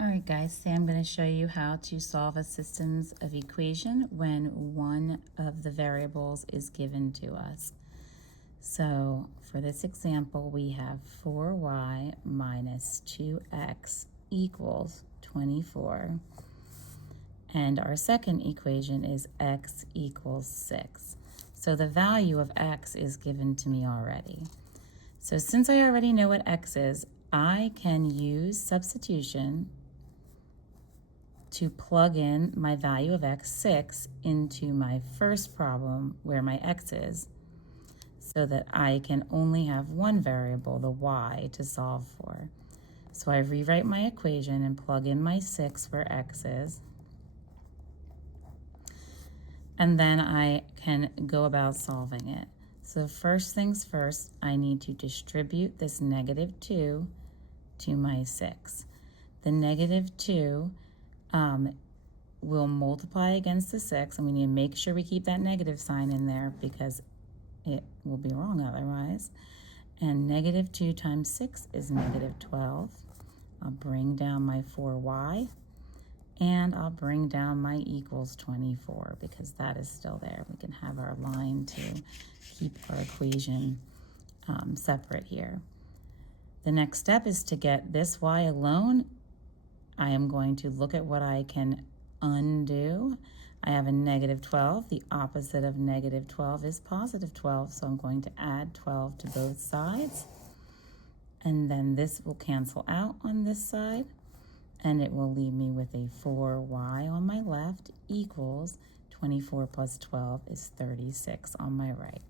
All right, guys, today I'm going to show you how to solve a systems of equation when one of the variables is given to us. So for this example, we have 4y minus 2x equals 24. And our second equation is x equals 6. So the value of x is given to me already. So since I already know what x is, I can use substitution to plug in my value of x, 6, into my first problem where my x is, so that I can only have one variable, the y, to solve for. So I rewrite my equation and plug in my 6 where x is. And then I can go about solving it. So first things first, I need to distribute this -2 to my 6. The -2 will multiply against the 6, and we need to make sure we keep that negative sign in there because it will be wrong otherwise. And -2 times 6 is -12. I'll bring down my 4y, and I'll bring down my equals 24 because that is still there. We can have our line to keep our equation separate here. The next step is to get this y alone. I am going to look at what I can undo. I have a -12. The opposite of -12 is +12, so I'm going to add 12 to both sides. And then this will cancel out on this side, and it will leave me with a 4y on my left equals 24 plus 12 is 36 on my right.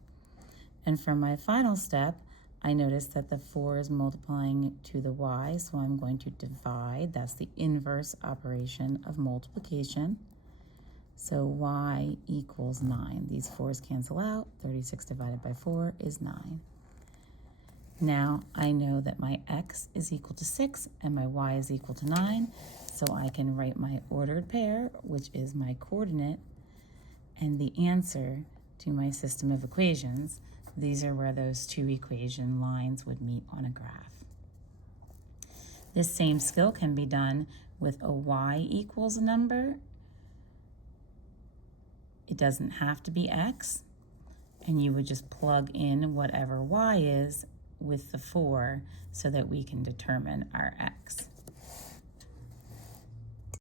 And for my final step, I notice that the 4 is multiplying to the y, so I'm going to divide. That's the inverse operation of multiplication. So y equals 9. These 4's cancel out. 36 divided by 4 is 9. Now I know that my x is equal to 6 and my y is equal to 9, so I can write my ordered pair, which is my coordinate, and the answer to my system of equations. These are where those two equation lines would meet on a graph. This same skill can be done with a y equals a number. It doesn't have to be x, and you would just plug in whatever y is with the 4 so that we can determine our x.